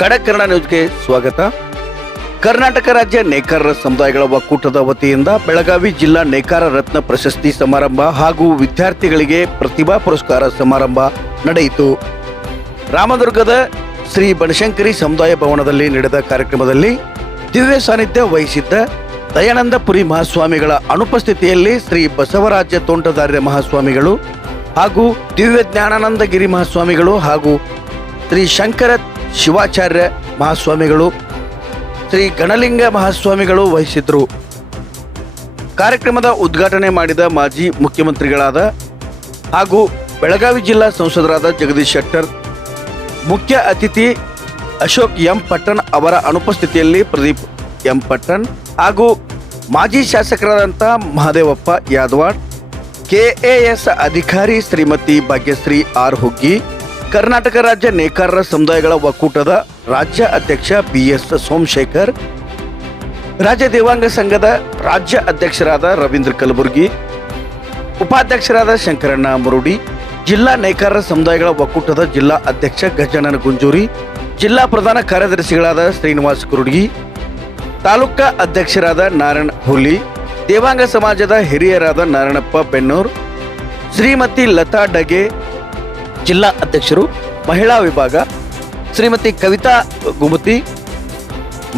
ಖಡಕ್ ಕನ್ನಡ ನ್ಯೂಸ್ಗೆ ಸ್ವಾಗತ. ಕರ್ನಾಟಕ ರಾಜ್ಯ ನೇಕಾರರ ಸಮುದಾಯಗಳ ಒಕ್ಕೂಟದ ವತಿಯಿಂದ ಬೆಳಗಾವಿ ಜಿಲ್ಲಾ ನೇಕಾರ ರತ್ನ ಪ್ರಶಸ್ತಿ ಸಮಾರಂಭ ಹಾಗೂ ವಿದ್ಯಾರ್ಥಿಗಳಿಗೆ ಪ್ರತಿಭಾ ಪುರಸ್ಕಾರ ಸಮಾರಂಭ ನಡೆಯಿತು. ರಾಮದುರ್ಗದ ಶ್ರೀ ಬನಶಂಕರಿ ಸಮುದಾಯ ಭವನದಲ್ಲಿ ನಡೆದ ಕಾರ್ಯಕ್ರಮದಲ್ಲಿ ದಿವ್ಯ ಸಾನ್ನಿಧ್ಯ ವಹಿಸಿದ್ದ ದಯಾನಂದಪುರಿ ಮಹಾಸ್ವಾಮಿಗಳ ಅನುಪಸ್ಥಿತಿಯಲ್ಲಿ ಶ್ರೀ ಬಸವರಾಜ ತೋಂಟದಾರ್ಯ ಮಹಾಸ್ವಾಮಿಗಳು ಹಾಗೂ ದಿವ್ಯ ಜ್ಞಾನಾನಂದಗಿರಿ ಮಹಾಸ್ವಾಮಿಗಳು ಹಾಗೂ ಶ್ರೀ ಶಂಕರ ಶಿವಾಚಾರ್ಯ ಮಹಾಸ್ವಾಮಿಗಳು, ಶ್ರೀ ಗಣಲಿಂಗ ಮಹಾಸ್ವಾಮಿಗಳು ವಹಿಸಿದ್ರು. ಕಾರ್ಯಕ್ರಮದ ಉದ್ಘಾಟನೆ ಮಾಡಿದ ಮಾಜಿ ಮುಖ್ಯಮಂತ್ರಿಗಳಾದ ಹಾಗೂ ಬೆಳಗಾವಿ ಜಿಲ್ಲಾ ಸಂಸದರಾದ ಜಗದೀಶ್ ಶೆಟ್ಟರ್, ಮುಖ್ಯ ಅತಿಥಿ ಅಶೋಕ್ ಎಂ ಪಟ್ಟಣ್ ಅವರ ಅನುಪಸ್ಥಿತಿಯಲ್ಲಿ ಪ್ರದೀಪ್ ಎಂ ಪಟ್ಟಣ್ ಹಾಗೂ ಮಾಜಿ ಶಾಸಕರಾದಂಥ ಮಹದೇವಪ್ಪ ಯಾದವಾಡ್ ಕೆಎಎಸ್ ಅಧಿಕಾರಿ ಶ್ರೀಮತಿ ಭಾಗ್ಯಶ್ರೀ ಆರ್ ಹುಗ್ಗಿ ಕರ್ನಾಟಕ ರಾಜ್ಯ ನೇಕಾರರ ಸಮುದಾಯಗಳ ಒಕ್ಕೂಟದ ರಾಜ್ಯ ಅಧ್ಯಕ್ಷ ಬಿ ಎಸ್ ಸೋಮಶೇಖರ್, ರಾಜ್ಯ ದೇವಾಂಗ ಸಂಘದ ರಾಜ್ಯ ಅಧ್ಯಕ್ಷರಾದ ರವೀಂದ್ರ ಕಲಬುರ್ಗಿ, ಉಪಾಧ್ಯಕ್ಷರಾದ ಶಂಕರಣ್ಣ ಮುರುಡಿ, ಜಿಲ್ಲಾ ನೇಕಾರರ ಸಮುದಾಯಗಳ ಒಕ್ಕೂಟದ ಜಿಲ್ಲಾ ಅಧ್ಯಕ್ಷ ಗಜಾನನ ಗುಂಜೂರಿ, ಜಿಲ್ಲಾ ಪ್ರಧಾನ ಕಾರ್ಯದರ್ಶಿಗಳಾದ ಶ್ರೀನಿವಾಸ್ ಕುರುಡ್ಗಿ, ತಾಲೂಕಾ ಅಧ್ಯಕ್ಷರಾದ ನಾರಾಯಣ ಹುಲಿ, ದೇವಾಂಗ ಸಮಾಜದ ಹಿರಿಯರಾದ ನಾರಾಯಣಪ್ಪ ಬೆನ್ನೂರ್, ಶ್ರೀಮತಿ ಲತಾ ಡಗೆ ಜಿಲ್ಲಾ ಅಧ್ಯಕ್ಷರು, ಮಹಿಳಾ ವಿಭಾಗ, ಶ್ರೀಮತಿ ಕವಿತಾ ಗುಮತಿ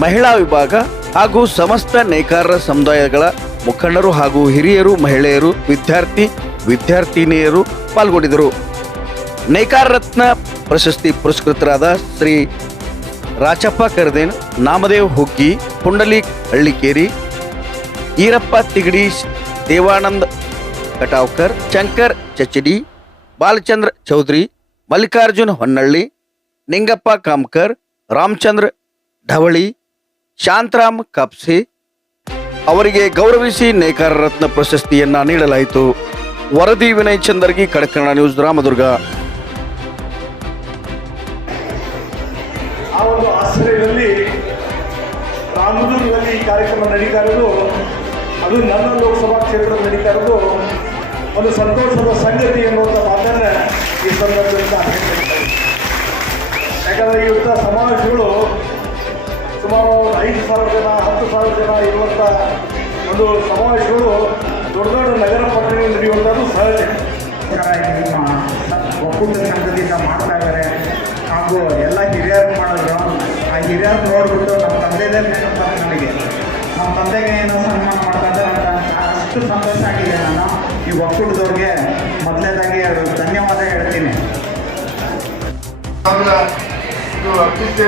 ಮಹಿಳಾ ವಿಭಾಗ ಹಾಗೂ ಸಮಸ್ತ ನೇಕಾರರ ಸಮುದಾಯಗಳ ಮುಖಂಡರು ಹಾಗೂ ಹಿರಿಯರು, ಮಹಿಳೆಯರು, ವಿದ್ಯಾರ್ಥಿ, ವಿದ್ಯಾರ್ಥಿನಿಯರು ಪಾಲ್ಗೊಂಡಿದ್ದರು. ನೇಕಾರ ರತ್ನ ಪ್ರಶಸ್ತಿ ಪುರಸ್ಕೃತರಾದ ಶ್ರೀ ರಾಚಪ್ಪ ಕರ್ದೇನ್, ನಾಮದೇವ್ ಹುಗ್ಗಿ, ಪುಂಡಲಿ ಹಳ್ಳಿಕೇರಿ, ಈರಪ್ಪ ತಿಗಡಿ, ದೇವಾನಂದ್ ಕಟಾವ್ಕರ್, ಶಂಕರ್ ಚಚಡಿ ಬಾಲಚಂದ್ರ ಚೌಧರಿ, ಮಲ್ಲಿಕಾರ್ಜುನ್ ಹೊನ್ನಳ್ಳಿ, ನಿಂಗಪ್ಪ ಕಾಮ್ಕರ್, ರಾಮಚಂದ್ರ ಢವಳಿ ಶಾಂತರಾಮ್ ಕಪ್ಸಿ ಅವರಿಗೆ ಗೌರವಿಸಿ ನೇಕಾರ ರತ್ನ ಪ್ರಶಸ್ತಿಯನ್ನ ನೀಡಲಾಯಿತು. ವರದಿ ವಿನಯ್ ಚಂದರ್ಗಿ ಕಡಕನ್ನಡ ನ್ಯೂಸ್, ರಾಮದುರ್ಗ. ರಾಮದುರ್ಗದಲ್ಲಿ ಈ ಕಾರ್ಯಕ್ರಮ ನಡೀತಾ ಇರೋದು, ಅದು ನನ್ನ ಲೋಕಸಭಾ ಕ್ಷೇತ್ರದಲ್ಲಿ ನಡೀತಾ ಇರೋದು ಒಂದು ಸಂತೋಷದ ಸಂಗತಿ ಎನ್ನುವಂಥ ಮಾತನ್ನ ಈ ಸಂದರ್ಭದಲ್ಲಿ ನಾನು ಹೇಳ್ತಾ ಇದ್ದೀನಿ. ಯಾಕಂದರೆ ಸಮಾವೇಶಗಳು ಸುಮಾರು ಒಂದು ಐದು ಸಾವಿರ ಜನ, ಹತ್ತು ಸಾವಿರ ಜನ ಇರುವಂಥ ಒಂದು ಸಮಾವೇಶಗಳು ದೊಡ್ಡ ದೊಡ್ಡ ನಗರ ಪಟ್ಟಣಗಳಲ್ಲಿ ನಡೆಯುವಂಥದ್ದು ಸಹಜ. ಒಕ್ಕೂಟ ಸಂಘದಿಂದ ಮಾಡ್ತಾ ಇದ್ದಾರೆ. ಹಾಗೂ ಎಲ್ಲ ಹಿರಿಯರು ಮಾಡಿದ್ರು ಆ ಹಿರಿಯರು ನೋಡ್ಬಿಟ್ಟು ನಮ್ಮ ತಂದೆದೇ ನೆನಪಾಗ ನನಗೆ. ನಮ್ಮ ತಂದೆಗೆ ಏನೋ ಸನ್ಮಾನ ಮಾಡ್ತಾ ಇದ್ದಾರೆ ಅಂತ ಅಷ್ಟು ಸಂತೋಷ ಆಗಿದೆ ನಾನು ಈ ಒಕ್ಕೂಟದವ್ರಿಗೆ ಮೊದಲನೇದಾಗಿ ಧನ್ಯವಾದ ಹೇಳ್ತೀನಿ. ಅವರ ಇದು ಅತಿಥ್ಯ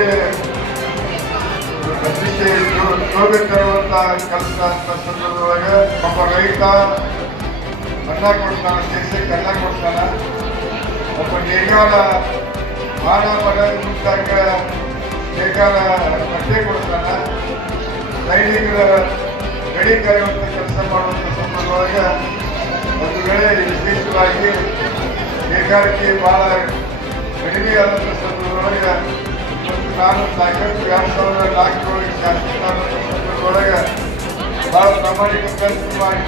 ಅತಿಥ್ಯ ಶೋಭೆ ತರುವಂಥ ಕೆಲಸ ಅಂತ ಸಂದರ್ಭದೊಳಗೆ ಒಬ್ಬ ರೈತ ಅನ್ನ ಕೊಡ್ತಾನ ದೇಶಕ್ಕೆ ಅನ್ನ ಕೊಡ್ತಾನ ಒಬ್ಬ ನೇಕಾರ ಮಾನ ಮನ ಮುಂತಾಗ ನೇಕಾರ ಬಟ್ಟೆ ಕೊಡ್ತಾನ. ಸೈನಿಕರ ಗಡಿ ಕಾಯುವಂಥ ಕೆಲಸ ಮಾಡುವಂಥ ಸಂದರ್ಭದೊಳಗೆ ಒಂದು ವೇಳೆ ವಿಶೇಷವಾಗಿ ನೇಕಾರಿಕೆ ಭಾಳ ಕಡಿಮೆ ಆದಂಥ ಸಂದರ್ಭದೊಳಗೆ ಮತ್ತು ನಾನು ಸಾಕಷ್ಟು ಎರಡು ಸಾವಿರದ ನಾಲ್ಕರೊಳಗೆ ಶಾಸಕರಾದಂಥ ಸಂದರ್ಭದೊಳಗೆ ಭಾಳ ಪ್ರಾಮಾಣಿಕ ಪ್ರಯತ್ನ ಮಾಡಿ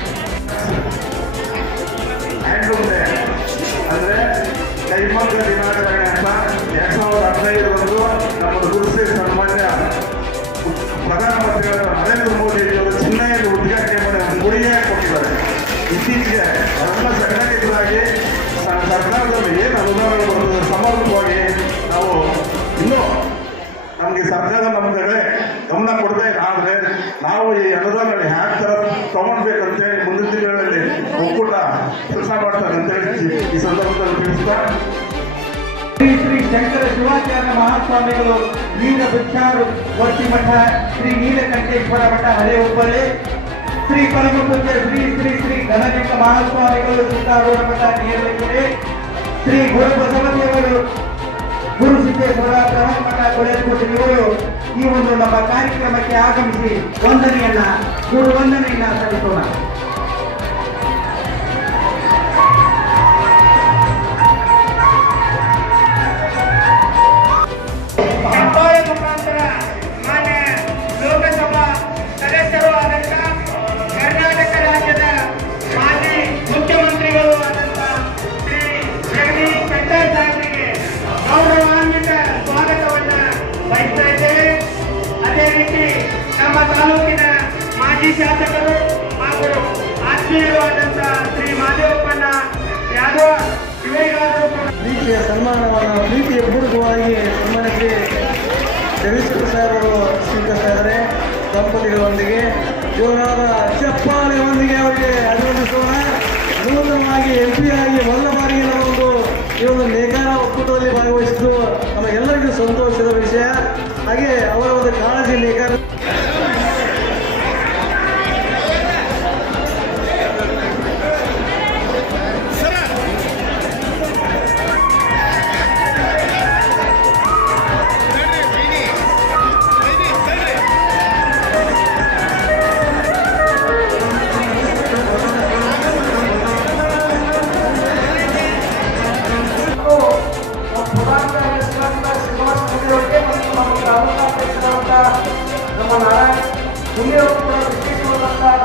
ಇತ್ತೀಚೆಗೆ ನಮ್ಮ ಸಂಘಟಿತರಾಗಿ ಸರ್ಕಾರದಲ್ಲಿ ಏನು ಅನುದಾನಗಳು ಬರ್ತದೆ ಸಮರ್ಪಕವಾಗಿ ನಾವು ಇನ್ನೂ ನಮಗೆ ಸರ್ಕಾರ ನಮ್ಮ ಕಡೆ ಗಮನ ಕೊಡದೆ ಆದರೆ ನಾವು ಈ ಅನುದಾನಗಳು ಹ್ಯಾಕ್ ಥರ ತಗೊಳ್ಬೇಕಂತೆ ಮುಂದಿನ ದಿನಗಳಲ್ಲಿ ಒಕ್ಕೂಟ ಕೆಲಸ ಮಾಡ್ತಾರೆ ಅಂತೇಳಿ ಈ ಸಂದರ್ಭದಲ್ಲಿ ತಿಳಿಸ್ತಾ ಶ್ರೀ ಶ್ರೀ ಶಂಕರ ಶಿವಾಚಾರ್ಯ ಮಹಾಸ್ವಾಮಿಗಳು ವೀರ ಭಿಕ್ಷಾರು ಮಠ ಶ್ರೀ ನೀಲಕಂಠೇಶ್ವರ ಮಠ ಹಳೆ ಹುಬ್ಬಳ್ಳಿ. ಶ್ರೀ ಪರಮಪೂಜ್ಯ ಶ್ರೀ ಶ್ರೀ ಶ್ರೀ ಗಣಲಿಂಗ ಮಹಾಸ್ವಾಮಿಗಳು ಸಿದ್ದಾರೂಢ ಮಠ ನೀಲಕೆರೆ ಶ್ರೀ ಗುರುಬಸವದೇವರು ಗುರು ಸಿದ್ದೇಶ್ವರ ಬ್ರಹ್ಮಠ ಕೊಳೆಕೋಟೆ ಇವರು ಈ ಒಂದು ನಮ್ಮ ಕಾರ್ಯಕ್ರಮಕ್ಕೆ ಆಗಮಿಸಿ, ವಂದನೆಯನ್ನ, ಗುರು ವಂದನೆಯನ್ನ ಸಲ್ಲಿಸೋಣ. ಮಾಜಿ ಶಾಸಕರು ಹಾಗೂ ಆತ್ಮೀಯವಾದಂತಹ ಶ್ರೀ ಮಾದೇವಪ್ಪನ ಯಾದವ ಇವರಿಗಾದರೂ ಕೂಡ ಪ್ರೀತಿಯ ಸನ್ಮಾನವನ್ನು ಪ್ರೀತಿಯ ಪೂರ್ವಕವಾಗಿ ಸನ್ಮಾನಕ್ಕೆ ರವಿಶಂಕರ್ ಸರ್ ಸ್ವೀಕರಿಸ್ತಾ ಇದ್ದಾರೆ ದಂಪತಿಗಳೊಂದಿಗೆ ಜೋರಾದ ಚಪ್ಪಾಳೆಯೊಂದಿಗೆ ಅವರಿಗೆ ಅಭಿನಂದಿಸೋಣ. ನೂತನವಾಗಿ ಎಂ ಪಿ ಆಗಿ ಮೊದಲ ಬಾರಿಗೆ ಒಂದು ಈ ಒಂದು ನೇಕಾರ ಒಕ್ಕೂಟದಲ್ಲಿ ಭಾಗವಹಿಸಿದ್ದು ನಮಗೆಲ್ಲರಿಗೂ ಸಂತೋಷದ ವಿಷಯ. ಹಾಗೆ ಅವರ ಒಂದು ಕಾಳಜಿ ನೇಕಾರ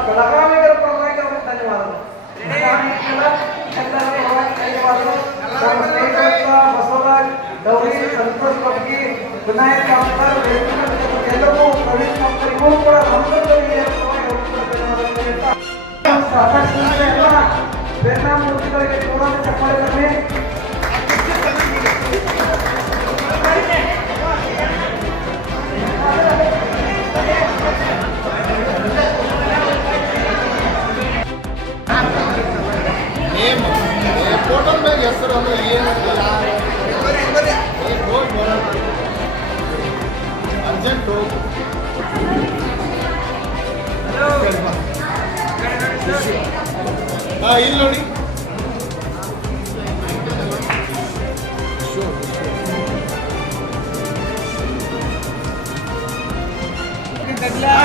ಬೆಳಗಾವಿಗರ ಪರವಾಗಿ ಅವರಿಗೆ ಧನ್ಯವಾದಗಳು. ಬಸವರಾಜ್ ಗೌರಿ ಸಂತೋಷ್ ಬಗ್ಗೆ ವಿನಾಯಕ್ ಎಲ್ಲರೂ ಪ್ರವೀಣ್ ಮಕ್ಕಳಿಗೂ ಕೂಡ ಹೇಳ್ತಾ, ಸಾಕಷ್ಟು ಎಲ್ಲ ಪ್ರೇರಣಾ ಮೂರ್ತಿಗಳಿಗೆ ಕೂಡ ಚಪ್ಪಾಳೆ ಹಾಂ ಇಲ್ಲಿ ನೋಡಿ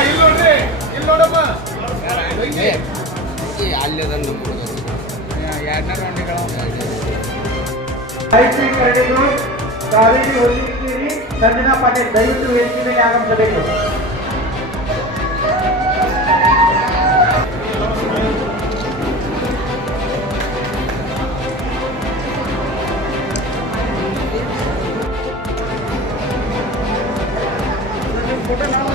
ಇಲ್ಲಿ ನೋಡ್ರಿ ಇಲ್ಲಿ ನೋಡಮ್ಮ ಹೆಂಗೆ? ಪರಿಸ್ಥಿತಿ ಕರಡಿಗಳು ಕಾವೇರಿ ಹೊಲಿಯುತ್ತೀರಿ ಸಂಜನಾ ಪಾಟೀಲ್ ದಯವಿಟ್ಟು ವೇದಿಕೆ ಮೇಲೆ ಆಗಮಿಸಬೇಕು ಫೋಟೋ ನಾವು